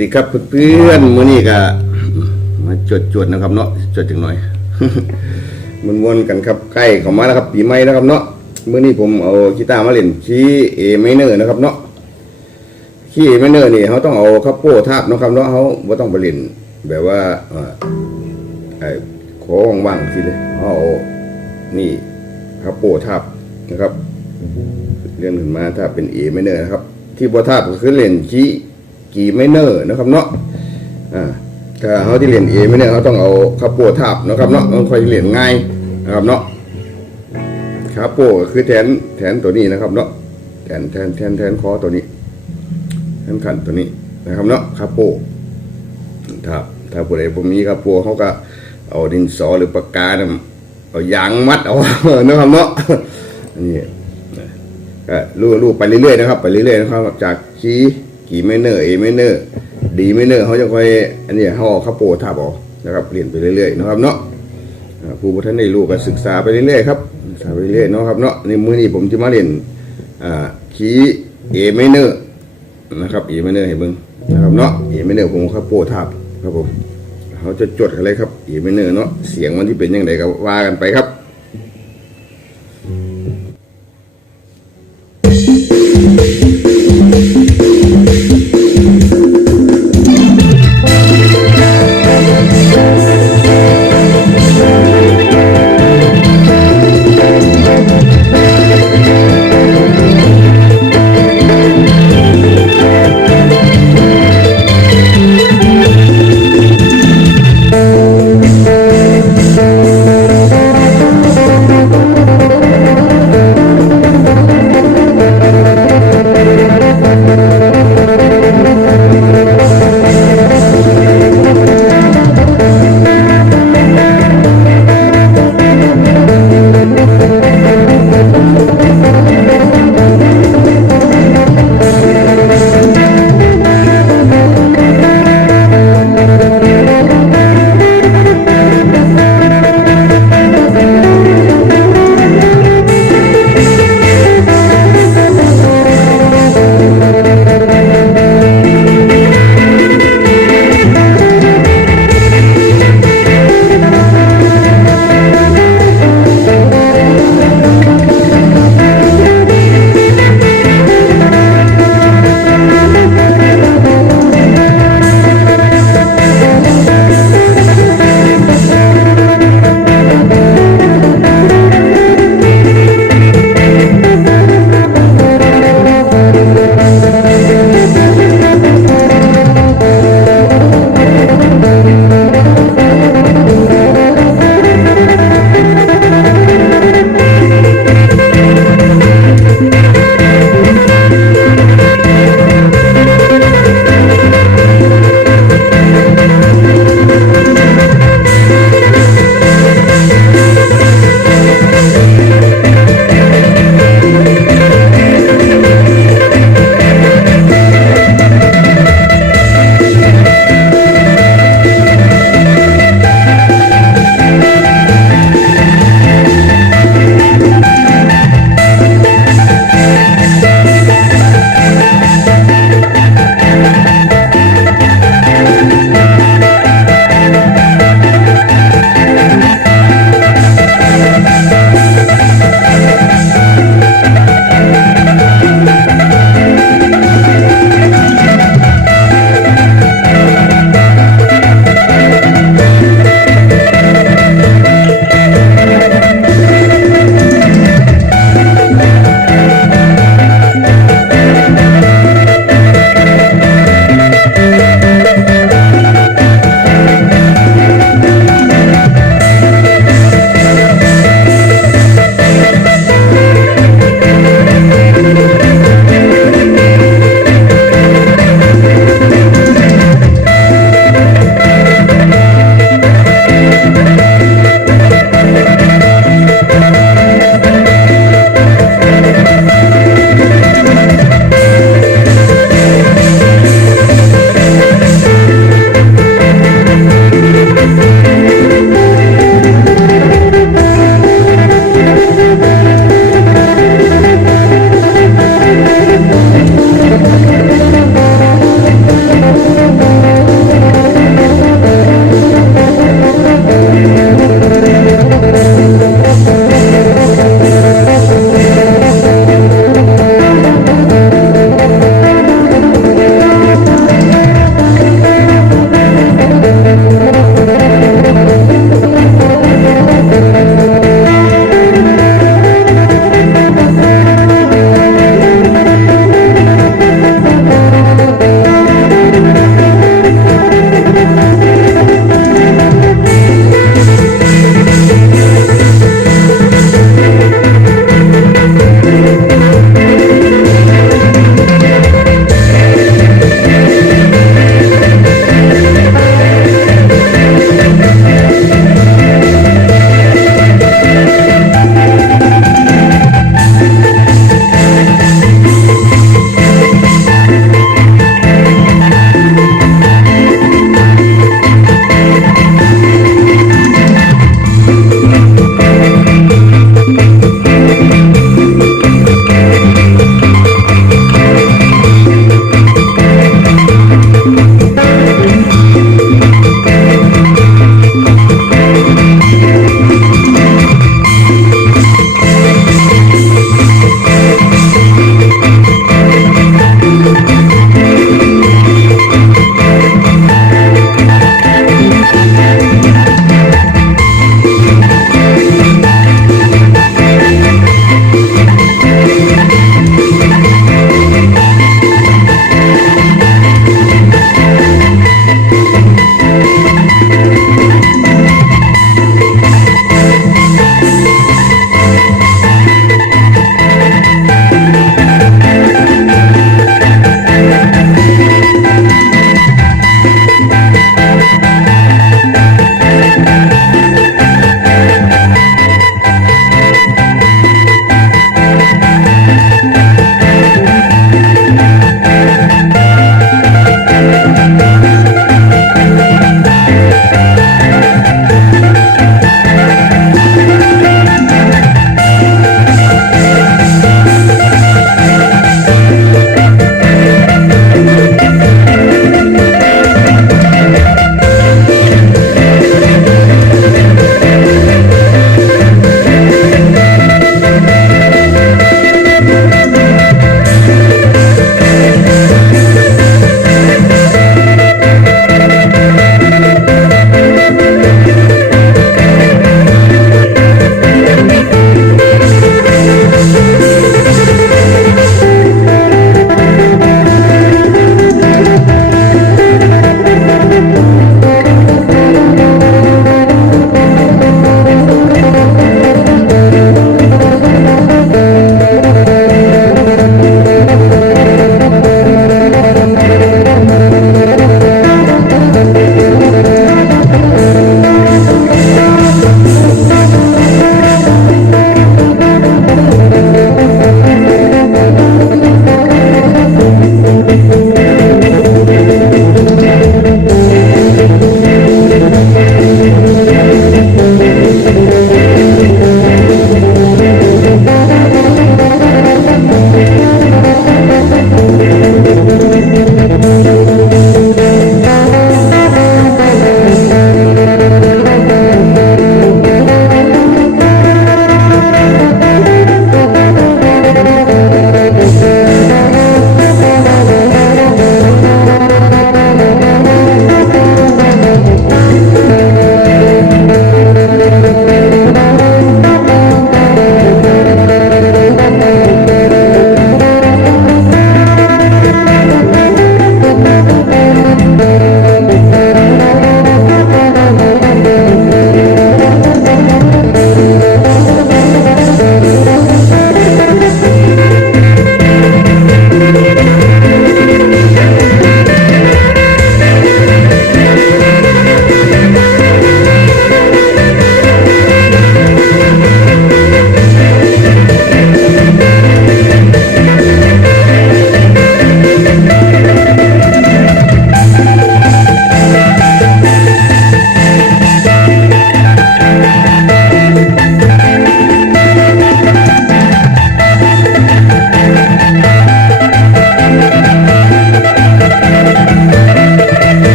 ดีครับเพื่อนๆมื้อนี้ก็มาจวดๆนะครับเนาะจวดจังหน่อยมันวนๆกันครับใกล้เข้ามาแล้วครับ ปีใหม่แล้วครับเนาะมื้อนี้ผมเอากีตาร์มาเล่นคีย์เอไมเนอร์นะครับเนาะคีย์เอไมเนอร์นี่เขาต้องเอาคัพโป้ทาบนะครับเนาะเขาบ่ต้องไปเล่นแบบว่าไอ้ขอว่างๆสิเลยเขาเอานี่คัพโป้ทาบนะครับ เรื่องขึ้นมาถ้าเป็นเอไมเนอร์นะครับ ที่บ่ทาบก็คือเล่นคีย์ กีไมเนอร์นะครับเนาะอ่าถ้าเขาที่เล่นเอไมเนอร์เขาต้องเอาคัพโปทาบนะครับเนาะมันค่อยเล่นง่ายนะครับเนาะครับโปก็คือแทนแทนตัวนี้นะครับเนาะแทนแทนแทนแทนคอตัวนี้แทนขันตัวนี้นะครับเนาะครับโปถ้าถ้าผู้ใดผมมีครับโปเขาก็เอาดินสอหรือปากกาเนี่ยเอายางมัดเอานะครับเนาะอันนี้ก็ลู่ลู่ไปเรื่อยๆนะครับ ไปเรื่อยๆนะครับจากคี กี่ไม่เนอร์เอไม่เนอร์ดีไม่เนอร์เขาจะคอยอันนี้เขาเอาครับโป้ทับเออกนะครับเรียนไปเรื่อยๆนะครับเนาะผู้ท่านได้รู้ก็ศึกษาไปเรื่อยๆครับศึกษาไปเรื่อยๆเนาะครับเนาะในมือนี้ผมจะมาเรียนคีเอไมเนอร์นะครับเอไมเนอร์ให้เบิ่งนะครับเนาะเอไมเนอร์ผมครับโปรทับครับผมเขาจะจดกันเลยครับเอไมเนอร์เนาะเสียงมันที่เป็นยังไงก็ว่ากันไปครับ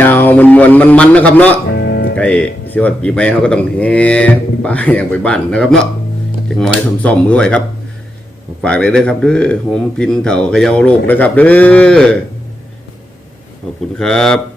ยาวๆมันมวนมันๆนะครับ เนาะใกล้สิวัดปีใหม่เขาก็ต้องแห่ป้ายอย่างไปบ้านนะครับ เนาะจังน้อยทำซ่อมมือไว้ครับ ฝากเลยเด้อครับเด้อโฮมพินเถ่าเขยาวโลกนะครับ เด้อขอบคุณครับ